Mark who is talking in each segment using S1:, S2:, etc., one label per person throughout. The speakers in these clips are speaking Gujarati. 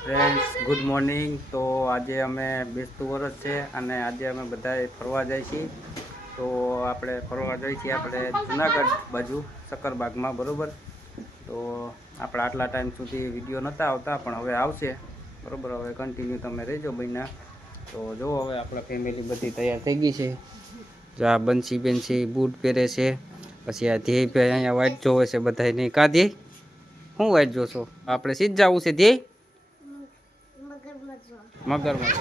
S1: ફ્રેન્ડ્સ ગુડ મોર્નિંગ તો આજે અમે બેસતું વરસ છે અને આજે અમે બધાએ ફરવા જાય છીએ. તો આપણે ફરવા જઈએ છીએ આપણે જુનાગઢ બાજુ સક્કરબાગમાં બરોબર? તો આપણે આટલા ટાઈમ સુધી વીડિયો નહોતા આવતા, પણ હવે આવશે. બરોબર? હવે કન્ટિન્યુ તમે રહેજો બન્યા. તો જો હવે આપણા ફેમિલી બધી તૈયાર થઈ ગઈ છે. જો આ બંસી બેન બૂટ પહેરે છે. પછી આ ધ્યેયભાઈ અહીંયા વાઇટ જોવે છે બધાય નહીં કા ધ્યેય? શું વાઇટ જોશો? આપણે સીધ જવું છે ધ્યેય? મગરમાં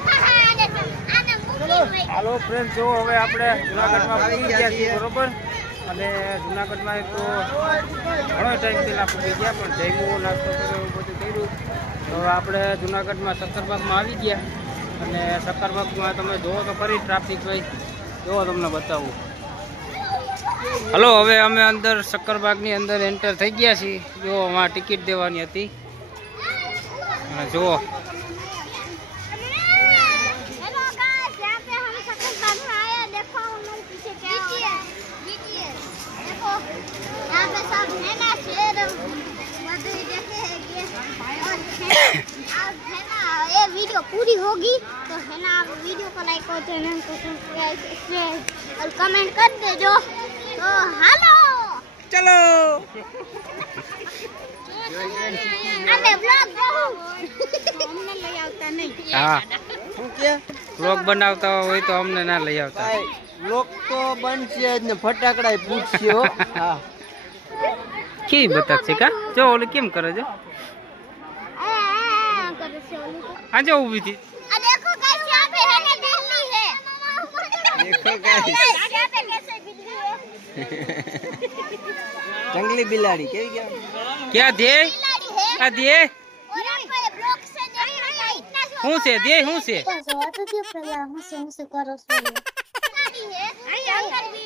S1: હાલો ફ્રેન્ડ જો હવે આપણે જુનાગઢમાં પૂરી ગયા છીએ, બરોબર? અને જુનાગઢમાં તો ઘણો ટાઈમ પહેલાં પૂરી ગયા, પણ જમ્યું નાસ્તો કર્યો બધું કર્યું. તો આપણે જુનાગઢમાં સક્કરબાગમાં આવી ગયા. અને સક્કરબાગમાં તમે જુઓ તો ફરી ટ્રાફિક ભાઈ જુઓ તમને બતાવું. હલો, હવે અમે અંદર સક્કરબાગની અંદર એન્ટર થઈ ગયા છીએ. જો અમારે ટિકિટ દેવાની હતી. અને જુઓ.
S2: ये और है अब है ना ये वीडियो पूरी होगी तो है ना आप वीडियो को लाइक और चैनल को सब्सक्राइब और कमेंट कर देजो तो हेलो
S1: ચલો
S2: અમે બ્લોગ જોઉં અમને લઈ આવતા નહીં
S1: હા
S3: શું કે
S1: બ્લોગ બનાવતા હોય તો અમને ના લઈ આવતા
S3: લોક તો બનશે જ ને ફટાકડા પૂછશે હો હા
S1: કેવી બતાવશે કા જો ઓલું કેમ કરે છે
S2: आ, करे से ओली को
S1: આ જો ઊભી હતી
S2: आ देखो गाइस यहाँ पे है ना बिल्ली है
S3: देखो guys.
S2: यहाँ पे कैसे बिल्ली है
S3: જંગલી બિલાડી કેવી ગયા
S1: ક્યાં ધ્યેય
S2: बिलाड़ी है
S1: આ ધ્યેય
S2: और आपको ये ब्लॉग से देखना है इतना
S1: શું છે ધ્યેય શું છે
S2: बिलाड़ी है जंगल बिलाड़ी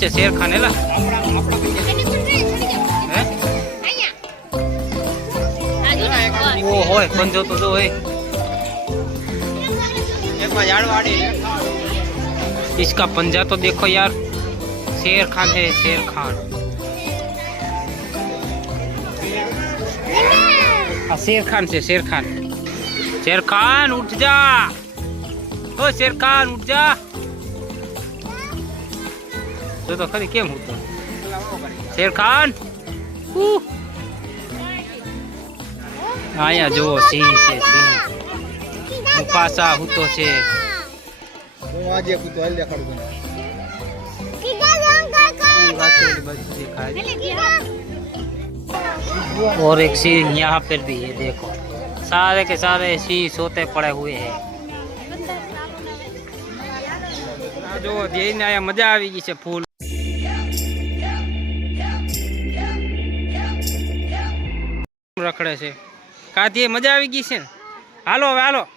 S1: છે શેર ખાન એલા હે ઓ હોય પંજો તો જો હોય
S3: એકમાં ઝાડવાડી
S1: इसका पंजा तो देखो यार शेर खान है शेर खान આ શેર ખાન છે શેર ખાન શેર ખાન ઉઠ જા ઓ શેર ખાન ઉઠ જા જો તો ખરી કેમ ઉઠતો શેર ખાન ઉહ. અહીંયા જુઓ સિંહ છે સિંહ મુફાસા હૂતો છે
S3: હું આજે કૂતો હાલ દેખાડું તને
S2: किधर जाऊंगा
S1: ये बात तो बस दिखाई और एक सिंह यहाँ पर भी है देखो सारे के सारे सिंह सोते पड़े हुए हैं આ જો જઈને અહીંયા મજા આવી ગઈ છે ફૂલ રખડે છે. કાથી મજા આવી ગઈ છે ને? હાલો હવે હાલો.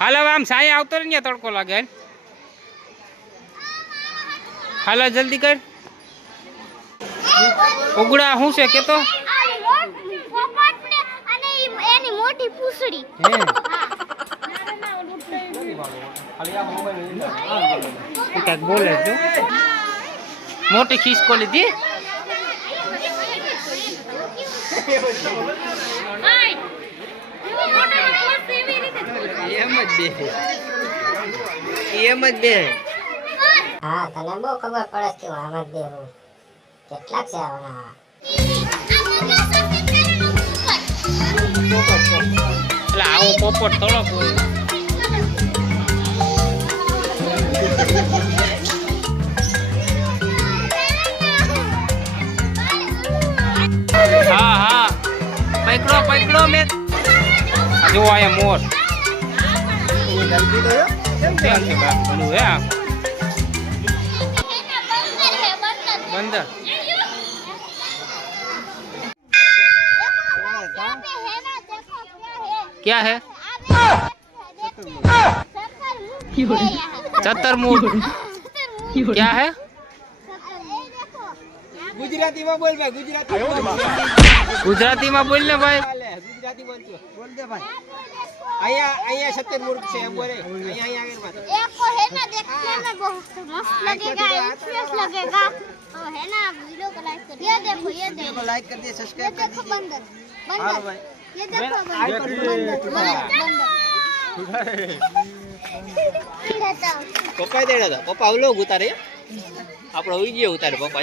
S1: હાલો હવે આમ સાંય આવતો ને તડકો લાગે હાલો. જલ્દી કર. ઉગડા શું છે કે તો
S2: પોપટ ને અને ઈ- એની મોટી
S1: ખીસ કોલી. મોટી ખિસકો લીધી?
S3: એમ જ બે એમ જ બે
S4: હા તને બહુ ખબર પડે છે કે આમાં જ બેહું કેટલાક છે આવવાના
S1: એટલે આવો પોપટ થોડોક હોય હા હા પકડો પકડો મેં આ જો આયા મોર
S3: જલ્દી તો કેમ
S1: કેમ છે બાપ પેલું હે આ
S2: बंदर है बंदर
S1: બંદર
S2: यहाँ पे है ना देखो क्या है
S1: क्या है
S2: आप सरकार मुख है यहाँ
S1: ચતરમુખ
S2: चतुर्मुख
S1: क्या है
S2: सरकार ये देखो यहाँ
S3: ગુજરાતીમાં બોલ ભાઈ ગુજરાતી
S1: ગુજરાતીમાં બોલ ને ભાઈ.
S3: ગુજરાતી બોલજો બોલ દે ભાઈ. અહીંયા અહીંયા સત્તર મૂર્ખ છે બોલે. અહીંયા અહીંયા પપ્પા દેડા હતા. પપ્પા ઓલો ઉતારે. આપણો વીડિયો ઉતારે પપ્પા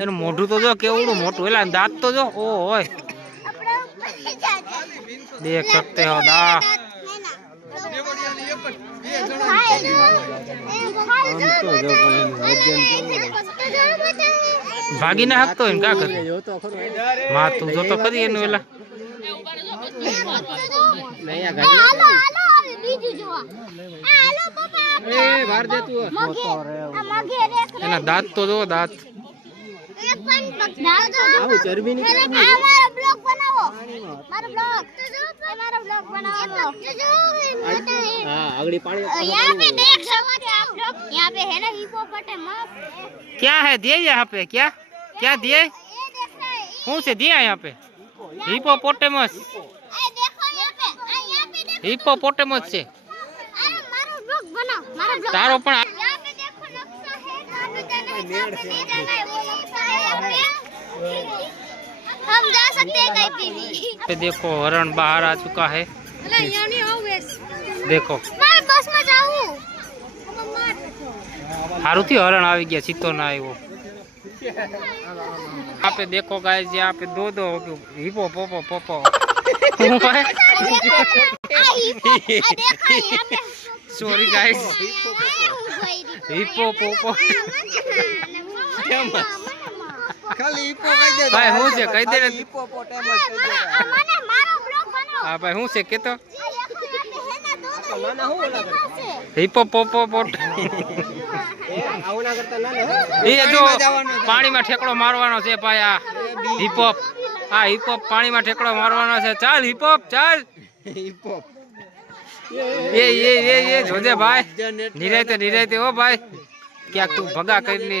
S1: એનું મોઢું તો જો કેવડું મોટું એલા દાંત તો જો ઓ હોય. દેખ સકતે હો દા. ભાગી ના હકતો એમ કા કરે? માથું જો તો કરી એનું એલા. એના દાંત તો જો દાંત.
S2: એ પણ પકડા તો
S3: આવું ચરબી ની
S2: આ મારો બ્લોગ બનાવો મારો બ્લોગ એ મારો બ્લોગ બનાવો
S3: હા આગળી પાણી
S2: यहाँ पे देख सकते हो आप लोग यहाँ पे है ना हिपोपोटेमस
S1: क्या है दिए यहाँ पे क्या क्या दिए
S2: ये देख रहे हैं
S1: શું છે દિયા यहाँ पे हिपोपोटेमस
S2: ये देखो यहाँ पे आ, यहाँ पे देखो
S1: हिपोपोटेमस છે
S2: अरे मारो ब्लॉग बनाओ मारो ब्लॉग
S1: તારો પણ
S2: सकते हैं कहीं पे भी
S1: पे देखो हरण बाहर आ चुका है
S2: अरे यहाँ नहीं आओगे
S1: देखो
S2: मैं बस में जाऊँ
S1: સારુંથી હરણ આવી ગયા સીતો ના આવ્યો यहाँ पे देखो गाइस यहाँ पे दो दो hippo Poopó Poopó sorry guys hippo Poopó
S3: ખાલી હિપો કહી દે
S1: ભાઈ હું છે? કહી દે ને
S3: હિપોપોટેમસ કહી દે
S1: ભાઈ હું છે? કેતો
S3: નાના હું નાના હો?
S1: એ જો
S3: પાણીમાં જવાનું છે.
S1: પાણીમાં ઠેકડો મારવાનો છે ભાઈ આ હિપોપ. આ હિપોપ પાણીમાં ઠેકડો મારવાનો છે. ચાલ હિપોપ ચાલ.
S3: હિપોપ.
S1: એ એ એ એ જોજે ભાઈ. નિરાયતે નિરાયતે હો ભાઈ. ક્યાંક તું ભગા કરી લે.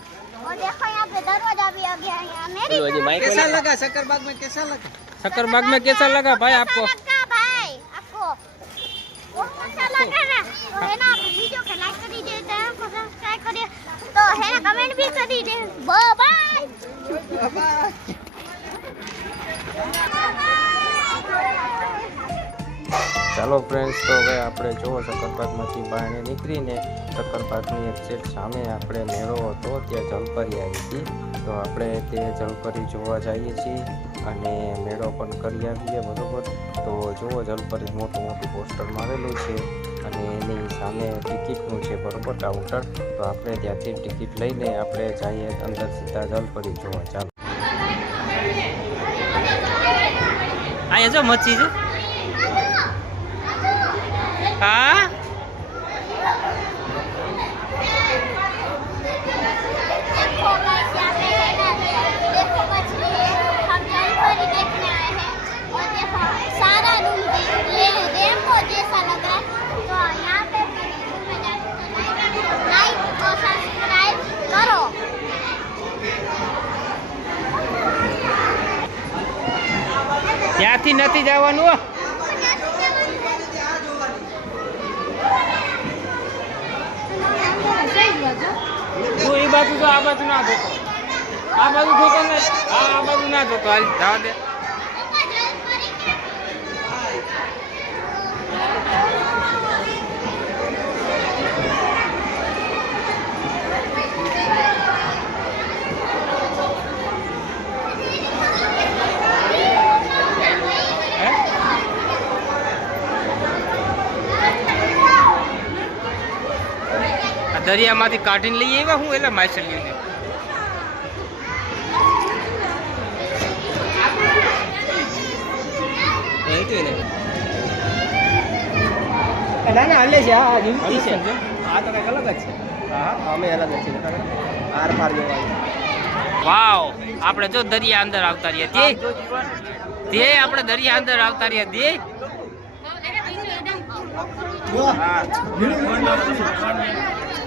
S2: और देखो यहाँ पे दरवाज़ा भी आ गया मेरी
S3: कैसा लगा? शक्करबाग में कैसा लगा?
S1: में कैसा लगा भाई आपको?
S2: भाई? आपको वो कैसा लगा ना। तो है ना वीडियो को लाइक कर दीजिए सब्सक्राइब करिए तो है ना कमेंट भी कर दीजिए। बाय बाय
S1: ચાલો ફ્રેન્ડ્સ તો હવે આપણે જો ચક્કરપાકમાંથી બહાર નીકળીને. શક્કરપાર્કની એક સેટ સામે આપણે મેળો હતો, ત્યાં જલપરી આવી હતી. તો આપણે તે જલપરી જોવા જઈએ છીએ અને મેળો પણ કરી આવીએ બરોબર. તો જુઓ જલપરી મોટું મોટું પોસ્ટર મારેલું છે અને એની સામે ટિકિટનું છે બરોબર કાઉન્ટર તો આપણે ત્યાંથી ટિકિટ લઈને આપણે જઈએ અંદર સીધા જલપરી જોવા. ચાલો. અહીંયા જો મચ્છી છે. हाँ ત્યાંથી નથી જવાનું બાજુ તો આ બાજુ ના જોતો. આ બાજુ જોતો ને? આ બાજુ ના જોતો. હાલ જવા દે. દરિયામાંથી કાઢીને લઈ આવ્યા હું એટલે માછલીઓને
S3: ના ના હાલે છે હા જીવતી છે. આ તો કંઈક અલગ જ છે. હા અમે અલગ જ છે આર પાર જોવા
S1: વાવ આપણે જો દરિયા અંદર આવતા રહીએ તે આપણે દરિયા અંદર આવતા રહીએ તે
S2: 哥，你。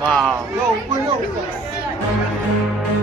S2: 哇。要，要，要。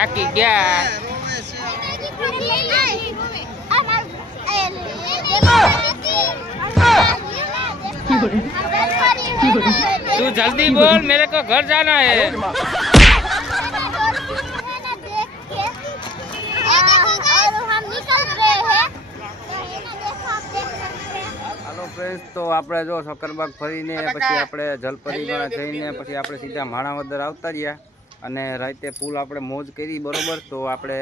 S1: થાકી ગયા. તું જલ્દી બોલ મેરે કો ઘર જાના હે. ફ્રેન્ડ્સ તો આપણે જો શક્કરબાગ ફરીને પછી આપણે જલપરીમાં જઈને પછી આપણે સીધા માણાવદર આવતા રહ્યા. અને રાતે ફૂલ આપણે મોજ કરી, બરોબર? તો આપણે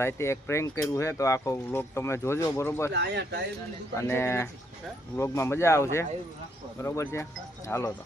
S1: રાતે એક પ્રેન્ક કર્યું છે, તો આખો વ્લોગ તમે જોજો, બરોબર? અને વ્લોગમાં મજા આવશે. બરોબર છે? હાલો તો.